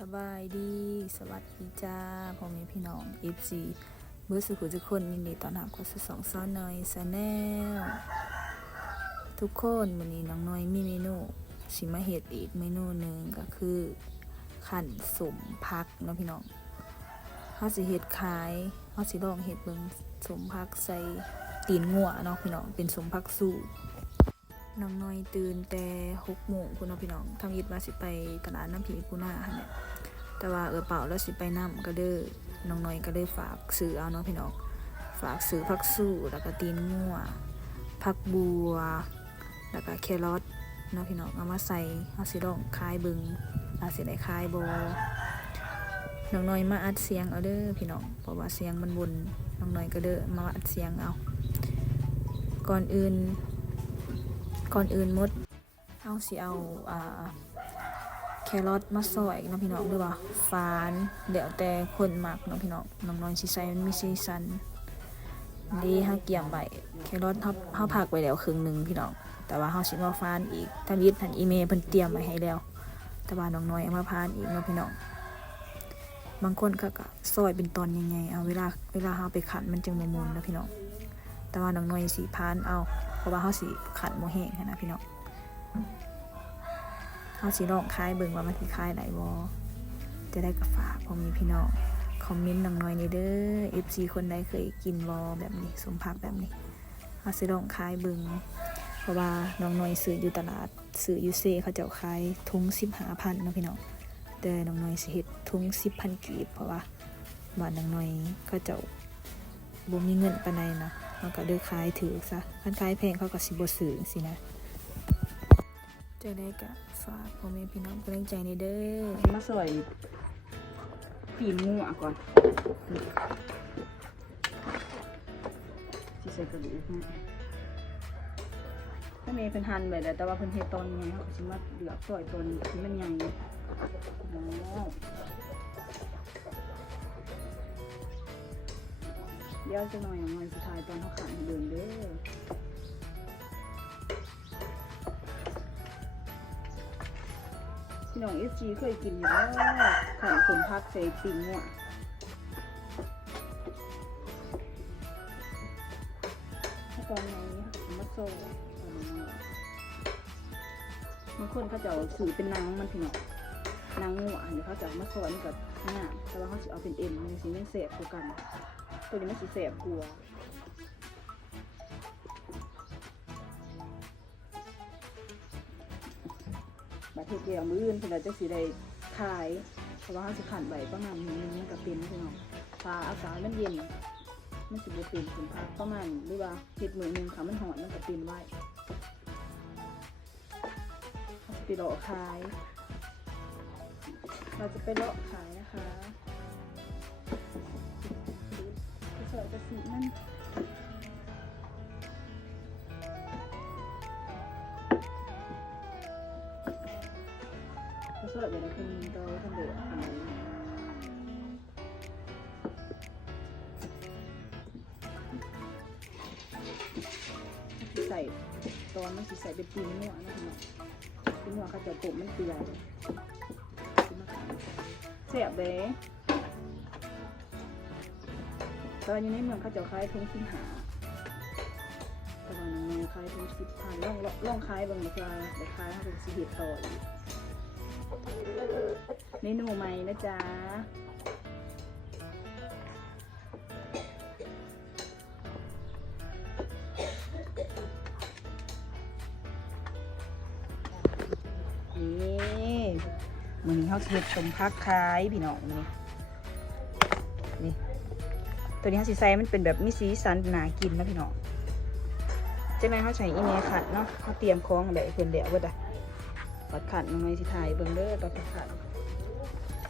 สบายดี สวัสดีจ้าพ่อแม่พี่น้อง FC เมื่อสุขุทุกคนยินดีต้อนรับเข้าสู่สองซ้อนหน่อยชาแนลทุกคนวันนี้น้องน้อยมีเมนูสิมาเฮ็ดอีกเมนูหนึ่งก็คือขันสมพักนะพี่น้องเฮาสิเฮ็ดขายเฮาสิลองเฮ็ดเบิงสมพักใส่ตีนงัวเนาะพี่น้องเป็นสมพักสูตร น้องน้อยตื่นแต่หกโมงคุณน้องพี่น้องทำยิดว่าสิไปตลาดน้ำผีกูน่าหั่นแหละแต่ว่าเออเปล่าแล้วสิไปน้ำก็เด้อน้องน้อยก็เลยฝากซื้อเอาเนาะพี่น้องฝากซื้อผักสู้แล้วก็ตีนงัวผักบัว แล้วก็แครอทเนาะพี่น้องเอามาใส่เอาสิลองคายบิงอาสิได้คายบน้องน้อยมาอัดเสียงเอาเด้อพี่น้องเพราะว่าเสียงมันวนน้องน้อยก็เด้อมาอัดเสียงเอา ก่อนอื่น ก่อนอื่นมดเอาสิเอาอ่าแครอทมาซอยน้องพี่น้องหรือว่าฟานเดี๋ยวแต่คนหมักน้องพี่น้องน้องน้อยสิใสมันมีสีสันดีเฮาเกี่ยมไว้แครอทเฮาเฮาผักไว้แล้วครึ่งหนึ่งพี่น้องแต่ว่าเฮาสิมาฟานอีกทางวิทย์ทันอีเมลเพิ่นเตรียมไว้ให้แล้ว แต่ว่าน้องน้อยเอามาพานอีกเนาะพี่น้องบางคนก็ก็ซอยเป็นตอนยังไงเอาเวลาเวลาเฮาไปขันมันจึงบ่มุนนะพี่น้องแต่ว่าน้องน้อยสิพานเอา เพราะว่าเขาสิขันโมแห้งนะพี่น้องเขาสิลองคายเบิ่งว่ามันสิคายไหนบอจะได้กับฝากพอมีพี่น้องคอมเมนต์หนังน้อยในเด้อ FC คนใดเคยกินบอแบบนี้สมพักแบบนี้เขาสิลองคายเบิ่งเพราะว่าน้องน้อยซื้ออยู่ตลาดซื้ออยู่เซเขาเจ้าขายทุงสิบห้าพันนะพี่น้องแต่น้องน้อยสิเฮ็ดทุงสิบพันกีบเพราะว่าบ้านน้องน้อยเขาเจ้าบ่มีเงินปานใดนะ มันก็เลือกขายถือซะคันขายแพงเขาก็สิบ่ซื้อสินะจะได้กะฝากพ่อแม่พี่น้องเป็นแรงใจในเด้อมาสวยปีนงัวก่อนที่ใส่กระดูกให้ถ้าเมย์เป็นหันไปแล้วแต่ว่าเพิ่นเฮ็ดตอนไงเขาก็สิมาเหลือกซอยตอนที่มันใหญ่โอ้ เดี๋ยวจะหน่อยหน่อยสุดท้ายตอนเขาขายให้เดินเด้อพี่น้องเอฟจีเคยกินอยู่แล้วขันสมพักใส่ปีนงัวถ้าตอนไหนมาโซ่ตอนนี้บางคนเขาจะเอาสูเป็นนางมันพี่น้องนางงัวเดี๋ยวเขาจะเอามาซอยนี่กับหน้าแต่ว่าเขาจะเอาเป็นเอ็นมันสิไม่เสบกว่ากัน ตัวนี้มันสิเสบกลัวาบัดเทเดียวมืออื่นเพิ่นเราจะสิได้ขาย เพราะว่าเขาสิขันใบประมาณนี้มันก็เป็นพี่น้องถ้าอากาศมันเย็น มันสิบเป็นสินค้าประมาณหรือว่าเฮ็ดมือหนึ่งค่ะมันหอนมันก็เป็นไว้เขาจะไปเลาะขาย เราจะไปเลาะขายนะคะ สวยกระสีมันไปสวยไปแล้คุณเราทำเดือดขนาดนี้ใส่ตอนมันสิใส่เป็นปีนหัวนะพี่น้องปีนหัวเขาจะตบมันเปื่อยเสียบเลย ตอนอยู่ในเมืองเขาจะขายทุ่งสินหาตอนนี้ขายทุ่งสิบพันล่องล่องขายบางราคาแต่ขายให้เป็นสิบเอ็ดต่ออีกเมนูใหม่นะจ๊ะนี่มือนี้เขาเฮ็ดสมพักขายพี่น้องนี่ ตัวนี้เขาสีใส่มันเป็นแบบมีสีสันหนากินนะพี่น้องจากนั้นเขาใช้อีเมลขัดเนาะเขาเตรียมของแบบเพิ่นเดี๋ยวเบิดอะปัดขัดลงในสิถ่ายเบิ่งเด้อตอนปัดขัด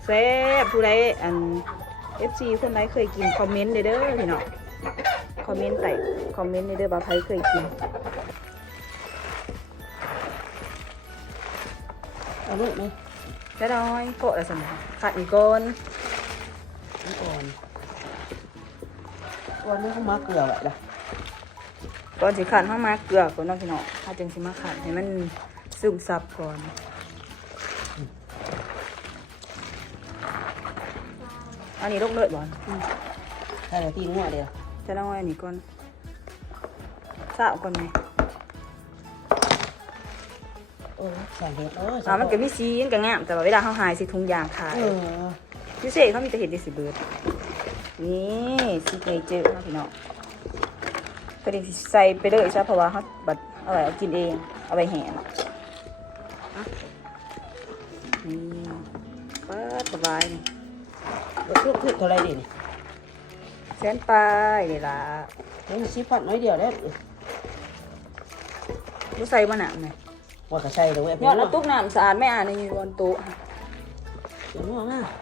แซ่บผู้ใดอัน FC คนใดเคยกินคอมเมนต์เด้อพี่น้องคอมเมนต์ใส่คอมเมนต์เด้อบ่าใครเคยกินเอาลูกนี่จะน้อยโกะละสมขัดอีกก่อน วันนี้เขามาเกลือไว้ละก่อนสิขัดห้ามาเกลือก่อนเน้องพี่น้องถ้าจังสิมาขัดให้มันซึมซับก่อนอันนี้ลงเลยบ่ใช่แล้วตีงัวเดียวจะน้อยอันนี้ก่อนสาวก่อนไหมโอ้ยใส่เห็ดโอ้ยอ่ามันก็มีซีนก็งามแต่ว่าเวลาเขาหายสิถุงยางขายเออพิเศษเขามีแต่เห็ดดิสิเบิร์ด นี่ซีเนเจอร์นะพี่น้องก็เด็กใส่ไปเลยใช่เพราะว่าเขาบัดเอาไว้เอากินเองเอาไปแห่นะอะนี่เปิดสบายนี่ลูกคือเท่าไรดินี่แสนปลายนี่ล่ะยังสิพัดน้อยเดียวได้รู้ใส่บ้าหนังไหมว่ากระใส่เลยเว้ยยอดเอาตุ๊กน้ำสะอาดไม่อ่านในบนโต๊ะเดี๋ยวงัวมาขอ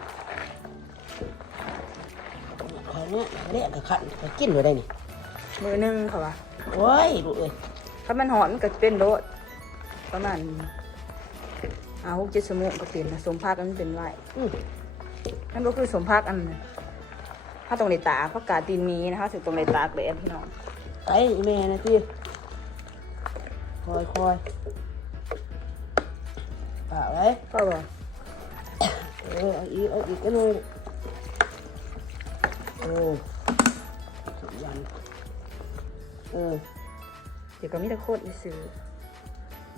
เนี้ยเละกับขันก็กินเลยได้นี่มือหนึงเขาว่าโอ้ยลูกเอ้ยถ้ามันหอนมันก็เป็นโรดประมาณเอาหกเจ็ดสมุก็เป็นนะสมภาคมันเป็นไหวอืมนั่นก็คือสมภาคอันนั้นถ้าตรงในตากผักกาดตีนมีนะคะถึงตรงในตากเลยพี่น้องไปแม่นะตีคอยคอยป่าไว้ก็บอกเออเอาอีกเอาอีกกันเลย โอ้สุดยันเออเดี๋ยวก็มีแต่โคตรซื้อ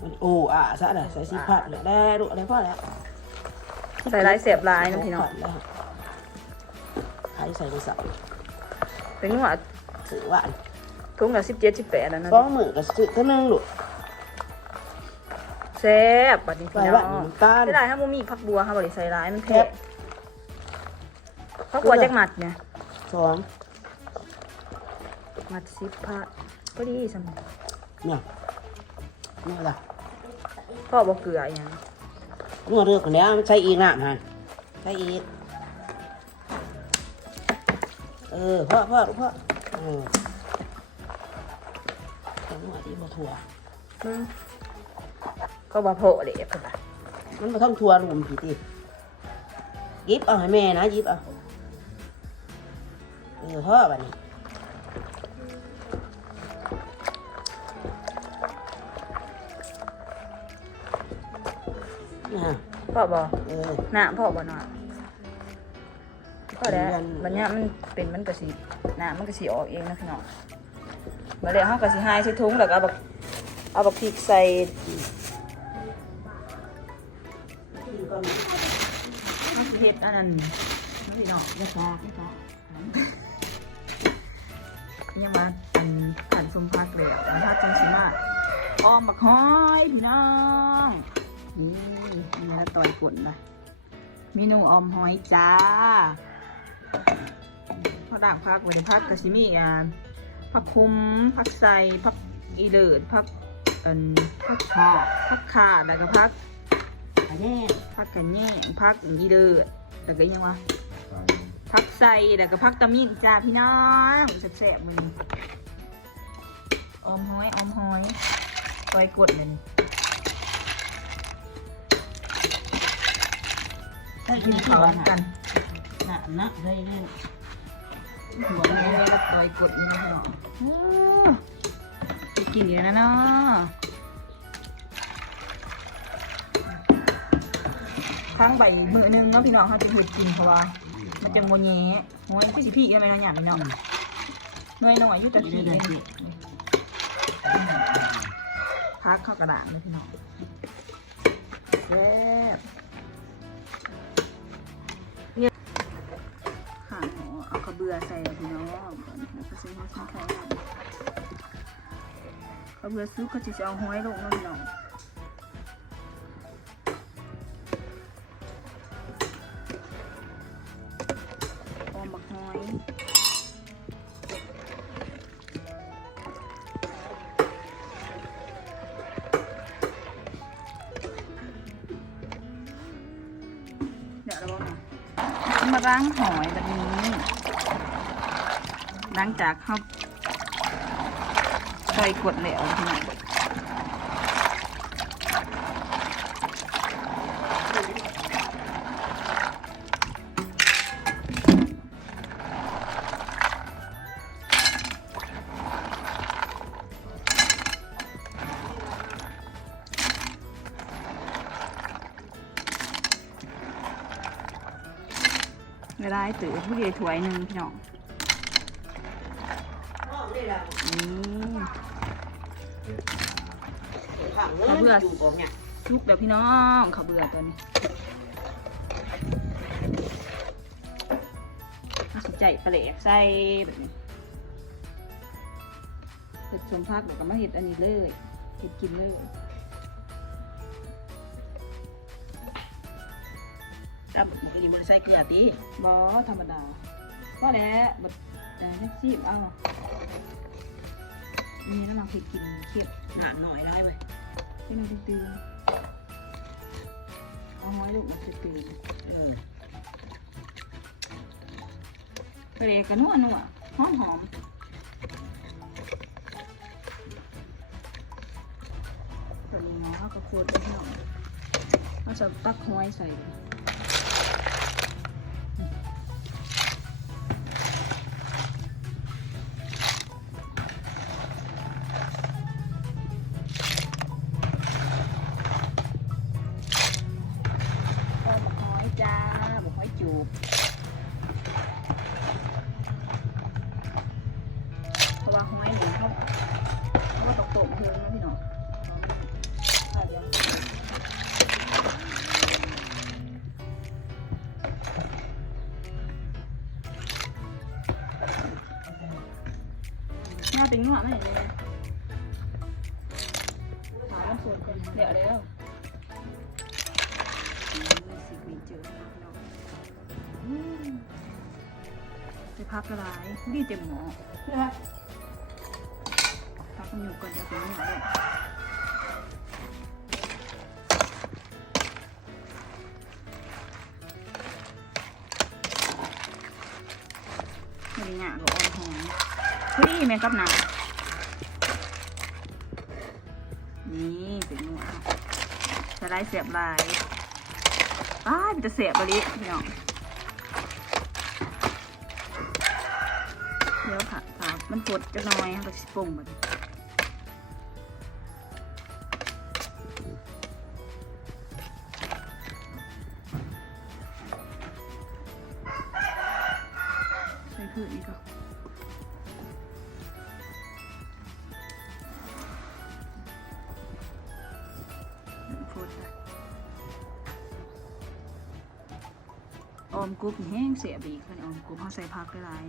มันโอ้อะซะเลยใส่สีผัดเลยได้ดูอะไรพ่อแล้วใส่ลายเสียบลายนะพี่น้องใครใส่ในสับเป็นหัวสื่อหวานทุ่งละสิบเจ็ดสิบแปดแล้วนะสองมือกับสื่อเท่านึงลูกแซ่บบัดนี้ไปพี่หน้วาอนงน้ำตาลไม่ได้ถ้าบ่มีผักบัวค่ะบริใส่ร้ายมันคเผ็รัดบผักบัวจักหมัดเนี่ย สองหมัดสิบพัดก็ดีสมองเนี่ยนี่ละพ่อบอกเกลืออหย่างงัวเรือคนนี้ใส่อีกน้ำฮะใส่อีก เออพ่อพ่อพ่อเออเอางัวที่มาถั่วอืมก็บ่โผเลยเพิ่นว่ามันมาท่องทัวร์รวมผีตียิบเอาให้แม่นะยิบเอาเออพ่อบัดนี้น่ะพ่อบอกเออ หน้าพ่อบ่หน่อยพ่อแล้วเป็นยัน บัดเนี้ยมันเป็นมันก็สิหน้ามันก็สิออกเองนะพี่น้องบัดเดี๋ยวเฮาก็สิหายใส่ถุงแล้วก็เอาบักเอาบักพริกใส่เฮาสิเฮ็ดอันนั้นนะพี่น้องอย่าฟอกอย่าฟอก ยังมาเป็นผันสมพักเลยอะถ้าจังสิมาออมบักฮ้อยพี่น้องนี่นี่ละต่อยกุ่นนะเมนูออมหอยจ้าพอด่างพักวันนี้พักกะชิมีอะพักคุมพักใส่พักอีเลิศพักอันพักหอกพักขาดแล้วก็พักอันนี้พักกันแย่งพักอีเลิศแล้วก็ยังวะ พักใส่แล้วก็พักตะมิ่งจ้าพี่น้องแซ่บๆมือนี้ออมหอยออมหอยต่อยกดเลยนี่ถ้ากิกินนข้าข้าววกักันนน่ะนะได้แน่หัวนี้แล้วต่อยกดนี่พี่น้องอื้อไปกินอยู่นะเนาะทั้งใบมือหนึงเนาะพี่น้องเขาจะเห็ดกินเพราะว่า มันจะโมแง่โอ้ยคือสิพี่ทำไมเราอยากพี่น้องเงยน้องอายุตะกี้เลยนี่พักเข้ากระดาษเลยพี่น้องแซ่บเนี่ยข้างหอเอากระเบือใส่เลยพี่น้องก่อนแล้วก็ใส่หัวชิ้นไข่กระเบือซุปก็จะเอาห้อยลงเนาะพี่น้อง ล้างหอยแบบนี้ หลังจากเขาใส่กดเหลวที่ไไม่ได้ตื่นผู้ใหญ่ถวยหนึ่งพี่น้องนี่ผังเนื้ออยู่บ่เนี่ยลูกเดี๋ยวพี่น้องเขาเบื่อตัวนี้เอาสิใจปลาแหลกใส่แบบนี้เห็ดชมพักเดี๋ยวก็มาเห็ดอันนี้เลยเห็ดกินเลย ใส่เกลือติบอธรรมดาก็แล้วบดเอ่อแท็กซี่เอาอันนี้น้ำมันเผ็ดกินเคี่ยวหนาหน่อยได้ไหมที่มันตื่นเอาไว้ลูกมันตื่นเออไปเลยกันนัวนัวหอมหอมตอนนี้เนาะเขาก็โคตรไปหน่อยเขาจะตักห้อยใส่ เป็นหัวไหมเลยถามมันส่วนคนเดี๋ยวเดี๋ยวนี่สีเจอพี่น้องอืมไปพักกระไรนี่เต็มหมอพักมันอยู่ก่อนจะเป็นหน่อยเลย แม่กับหนานี่เป็นหนวดจะได้เสียบลายอ้ามันจะเสียบอะไรพี่น้องเดี๋ยวค่ะมันปวดจะน้อยค่ะปรุงมัน สียบีกคันออมกรุ๊บเขาใส่ผักได้หลาย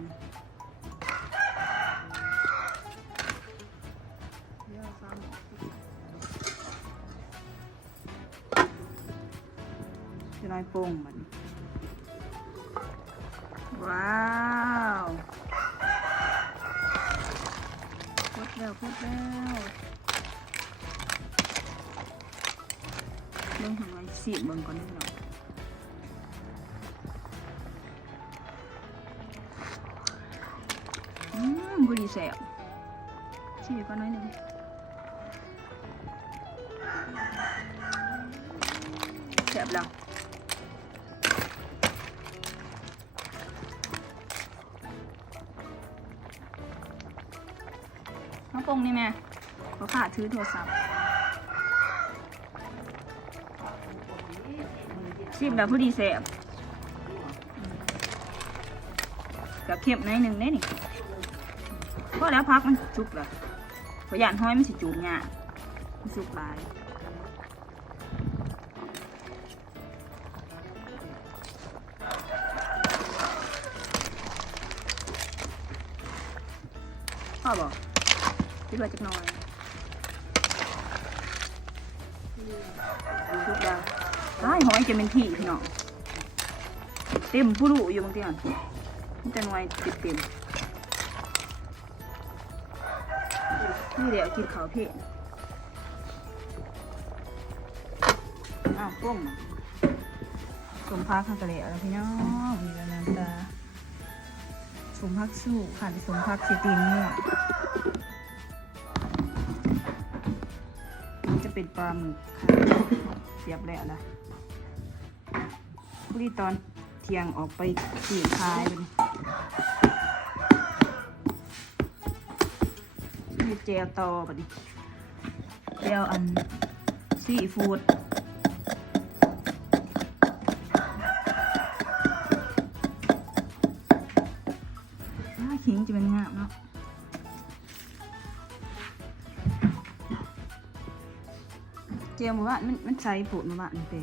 เดี๋ยวซ้ำจะน้อยโป่งมันว้าวพุดแล้วพุดแล้วเรื่องของไว้สีบเบิ่งก่อนนิดหน่อย แสบสีบก่อนหน่อยหนึ่งแสบแล้วน้องปงนี่แม่เขาขาดถือโทรศัพท์ชิมแบบผู้ดีเสบกับเข็มในอยหนึ่งได้นี่ ก็แล้วพักมันจุกเลยขยานห้อยมันสิจูบงานมันสุกหลายพ่อบอกคิดว่าจะนอยทุกอย่างได้หอยจะเป็นที่พี่น้องเต็มผู้รู้อยู่บางทีอะมันจะนวยติดเต็ม นี่เดี๋ยวกินข้าวเผ็ดอ้าวก้มสมพักข้างกะเหล่แล้วพี่น้องมีแล้วน้ำตาสมพักสู้ขันสมพักสีตีนม่วงนี่จะเป็นปลาหมึกค่ะเสียบแล้วนะพอดีตอนเที่ยงออกไปขี่คายไปนี่ เจลต่อบัดนี้เจลอันซีฟูดขิงจะเป็นงาเนาะเจียวว่ามันมันใส่ผุดมาว่ามันเตะ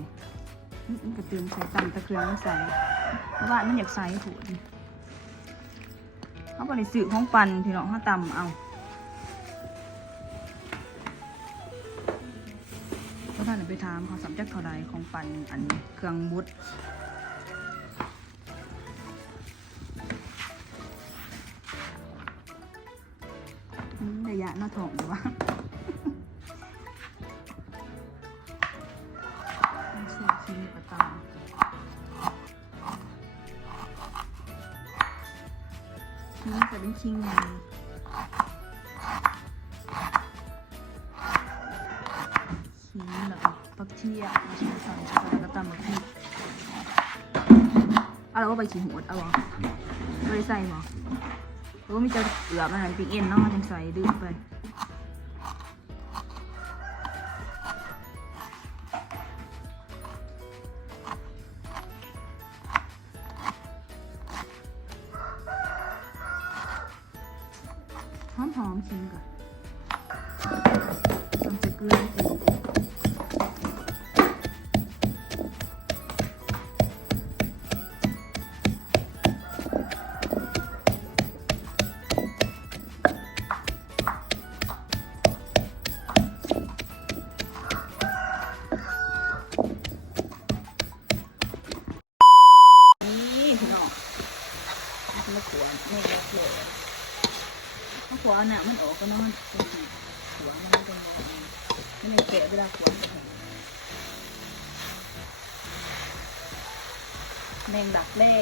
มันกระตือใส่ตำตะเกียงมันใส่มาว่ามันอยากใส่ผุดเขาบริสุทธิ์ของปันพี่น้อห้าตำเอา เพราะท่านไปถามเขาสัมจักเท่าใดของปันอันเครื่องบุตระยะหน้าท้องหรือว่าไม่ใช่คิงกระตาคิงจะเป็นคิงไง คิงแล้วก็ปักเทียมาชิมสั่งช็อกโกแลตก็ตำบักพริกเอาแล้วก็ไปขี้หัวเอาหรอไม่ได้ใส่หรอหรือว่ามีจะเอือบมันหันปีเอ็นเนาะยังใส่ดื่มไป แมงดักแร่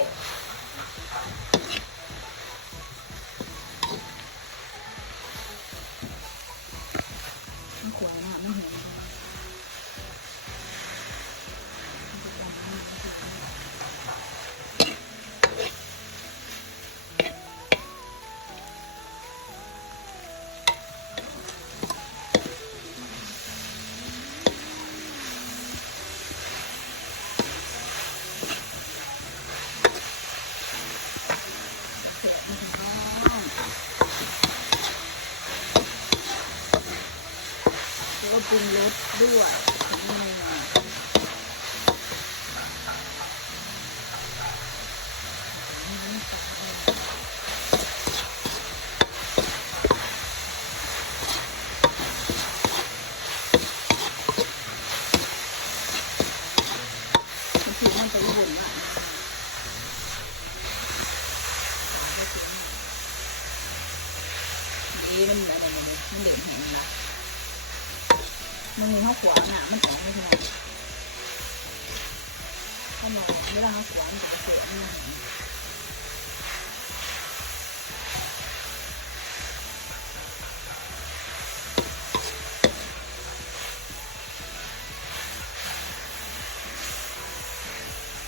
มันขวานน่ะมันเห็น แล้วก็ปรุงรสด้วยนี่มันคือมันจะอุ่นมากนี่มันอะไรแบบนี้มันเด่นเห็นละ มัน ข้าวขวานอะมันออกไม่ใช่ไหมข้าวหมอเวลาข้าขวานจะเสียมัน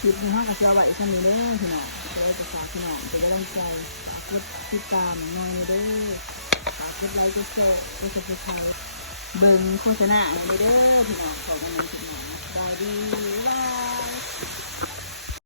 คลิปนี้ห้ากระเชือไว้ชั้นนี้เด้อพี่น้องเดี๋ยวจะฝากพี่น้องเป็นกำลังใจฝากกดติดตามหน่อยเด้อฝากกดไลค์กดแชร์กดซับสไครต์ เบิ่งโฆษณาให้เด้อพี่น้องขอกันเลยพี่น้องได้ดี